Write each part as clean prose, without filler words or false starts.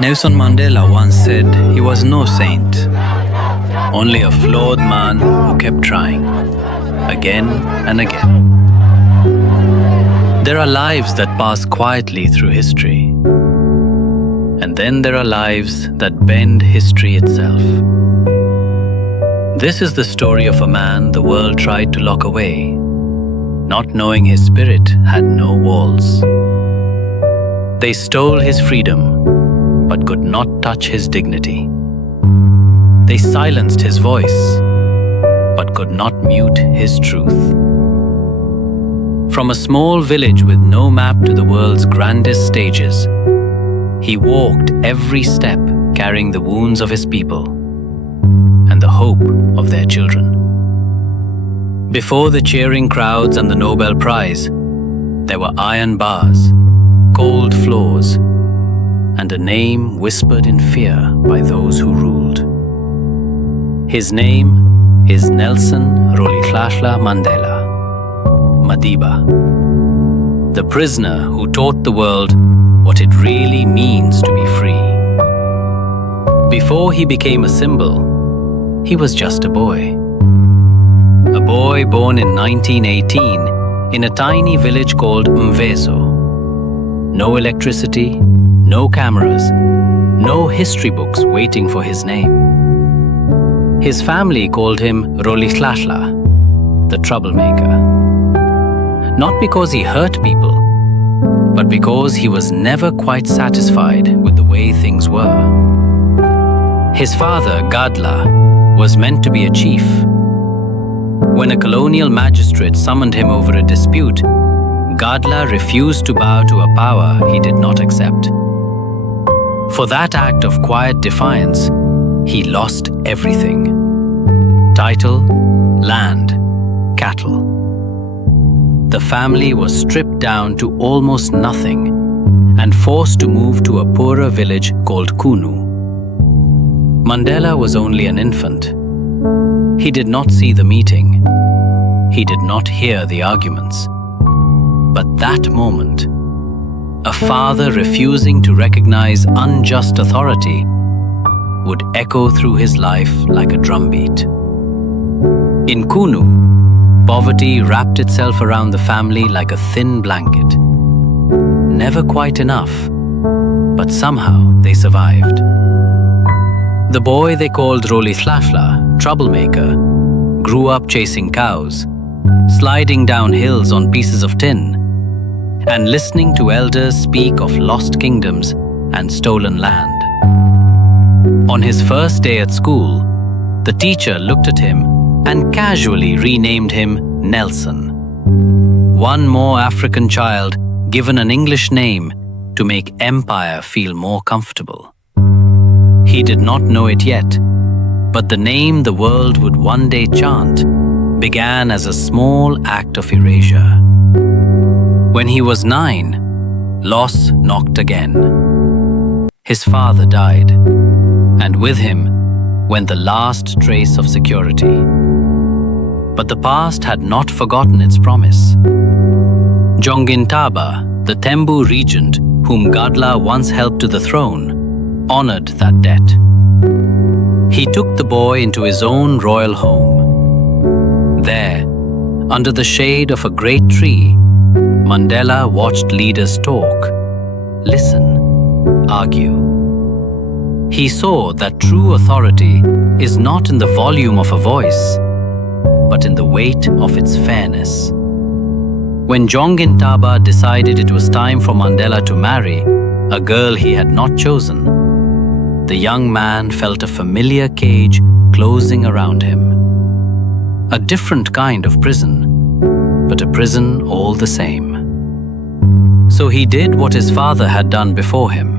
Nelson Mandela once said he was no saint, only a flawed man who kept trying, again and again. There are lives that pass quietly through history, and then there are lives that bend history itself. This is the story of a man the world tried to lock away, not knowing his spirit had no walls. They stole his freedom, but could not touch his dignity. They silenced his voice, but could not mute his truth. From a small village with no map to the world's grandest stages, he walked every step carrying the wounds of his people and the hope of their children. Before the cheering crowds and the Nobel Prize, there were iron bars, cold floors, and a name whispered in fear by those who ruled. His name is Nelson Rolihlahla Mandela, Madiba, the prisoner who taught the world what it really means to be free. Before he became a symbol, he was just a boy. A boy born in 1918 in a tiny village called Mvezo. No electricity, no cameras, no history books waiting for his name. His family called him Rolihlahla, the troublemaker. Not because he hurt people, but because he was never quite satisfied with the way things were. His father, Gadla, was meant to be a chief. When a colonial magistrate summoned him over a dispute, Gadla refused to bow to a power he did not accept. For that act of quiet defiance, he lost everything: title, land, cattle. The family was stripped down to almost nothing and forced to move to a poorer village called Qunu. Mandela was only an infant. He did not see the meeting. He did not hear the arguments. But that moment, a father refusing to recognize unjust authority, would echo through his life like a drumbeat. In Qunu, poverty wrapped itself around the family like a thin blanket. Never quite enough, but somehow they survived. The boy they called Rolihlahla, troublemaker, grew up chasing cows, sliding down hills on pieces of tin, and listening to elders speak of lost kingdoms and stolen land. On his first day at school, the teacher looked at him and casually renamed him Nelson. One more African child given an English name to make empire feel more comfortable. He did not know it yet, but the name the world would one day chant began as a small act of erasure. When he was 9, loss knocked again. His father died, and with him went the last trace of security. But the past had not forgotten its promise. Jongintaba, the Thembu regent whom Gadla once helped to the throne, honored that debt. He took the boy into his own royal home. There, under the shade of a great tree, Mandela watched leaders talk, listen, argue. He saw that true authority is not in the volume of a voice, but in the weight of its fairness. When Jongintaba decided it was time for Mandela to marry a girl he had not chosen, the young man felt a familiar cage closing around him. A different kind of prison, but a prison all the same. So he did what his father had done before him.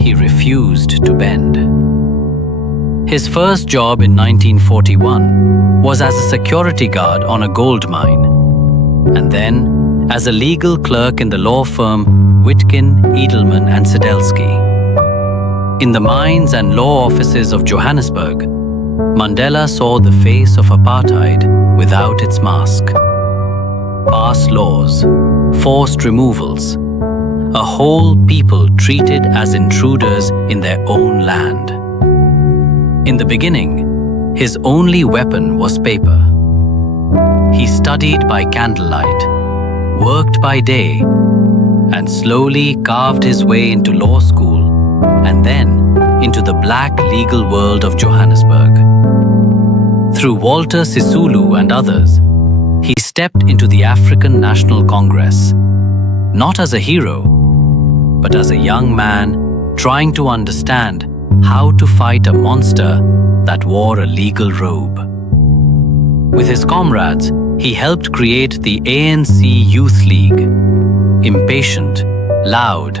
He refused to bend. His first job in 1941 was as a security guard on a gold mine, and then as a legal clerk in the law firm Witkin, Edelman and Sedelsky. In the mines and law offices of Johannesburg, Mandela saw the face of apartheid without its mask. Passed laws, forced removals, a whole people treated as intruders in their own land. In the beginning, his only weapon was paper. He studied by candlelight, worked by day, and slowly carved his way into law school and then into the black legal world of Johannesburg. Through Walter Sisulu and others, he stepped into the African National Congress, not as a hero, but as a young man trying to understand how to fight a monster that wore a legal robe. With his comrades, he helped create the ANC Youth League, impatient, loud,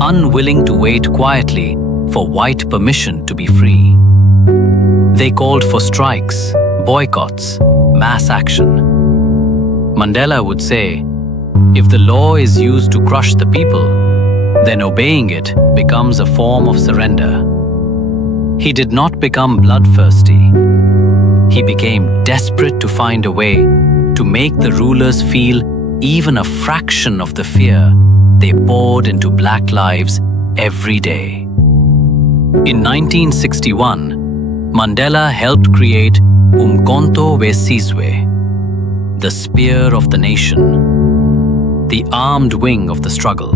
unwilling to wait quietly for white permission to be free. They called for strikes, boycotts, mass action. Mandela would say, if the law is used to crush the people, then obeying it becomes a form of surrender. He did not become bloodthirsty. He became desperate to find a way to make the rulers feel even a fraction of the fear they poured into black lives every day. In 1961, Mandela helped create Umkhonto we Sizwe, the spear of the nation, the armed wing of the struggle.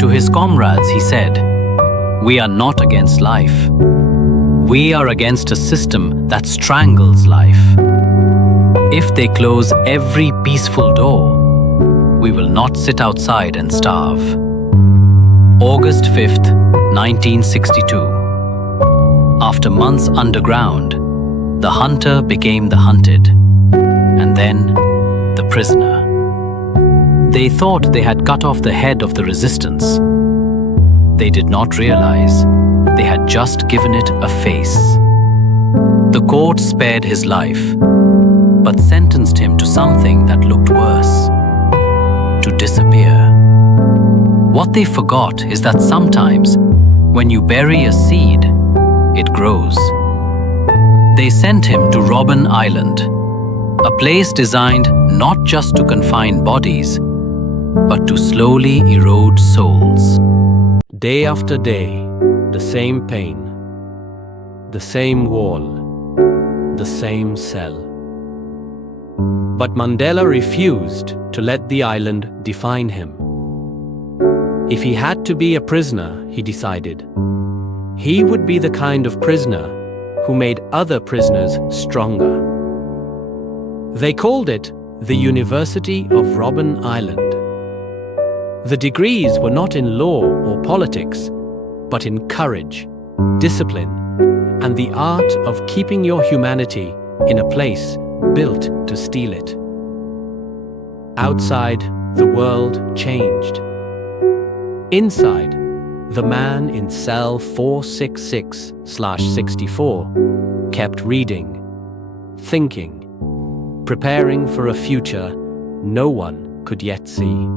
To his comrades, he said, "We are not against life. We are against a system that strangles life. If they close every peaceful door, we will not sit outside and starve." August 5th, 1962. After months underground, the hunter became the hunted, and then the prisoner. They thought they had cut off the head of the resistance. They did not realize they had just given it a face. The court spared his life, but sentenced him to something that looked worse: to disappear. What they forgot is that sometimes, when you bury a seed, it grows. They sent him to Robben Island, a place designed not just to confine bodies, but to slowly erode souls. Day after day, the same pain, the same wall, the same cell. But Mandela refused to let the island define him. If he had to be a prisoner, he decided, he would be the kind of prisoner who made other prisoners stronger. They called it the University of Robben Island. The degrees were not in law or politics, but in courage, discipline, and the art of keeping your humanity in a place built to steal it. Outside, the world changed. Inside, the man in cell 466/64 kept reading, thinking, preparing for a future no one could yet see.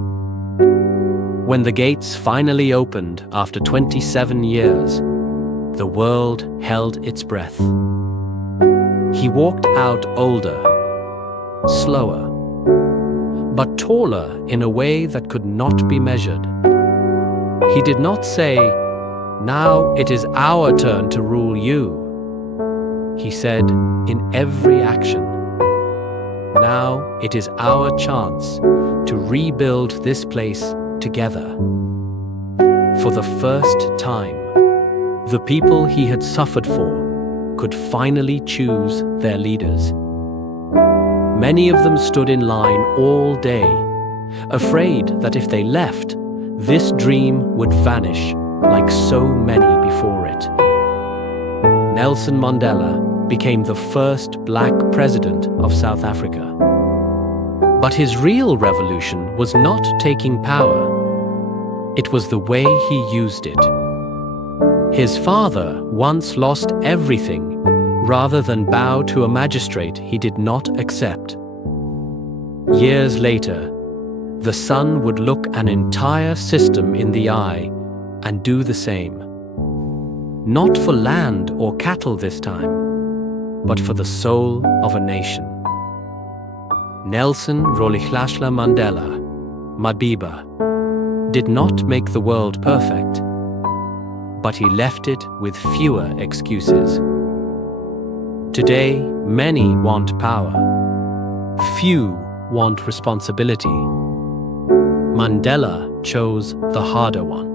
When the gates finally opened after 27 years, the world held its breath. He walked out older, slower, but taller in a way that could not be measured. He did not say, "Now it is our turn to rule you." He said in every action, "Now it is our chance to rebuild this place together." For the first time, the people he had suffered for could finally choose their leaders. Many of them stood in line all day, afraid that if they left, this dream would vanish like so many before it. Nelson Mandela became the first black president of South Africa. But his real revolution was not taking power. It was the way he used it. His father once lost everything rather than bow to a magistrate he did not accept. Years later, the son would look an entire system in the eye and do the same. Not for land or cattle this time, but for the soul of a nation. Nelson Rolihlahla Mandela, Madiba, did not make the world perfect, but he left it with fewer excuses. Today, many want power. Few want responsibility. Mandela chose the harder one.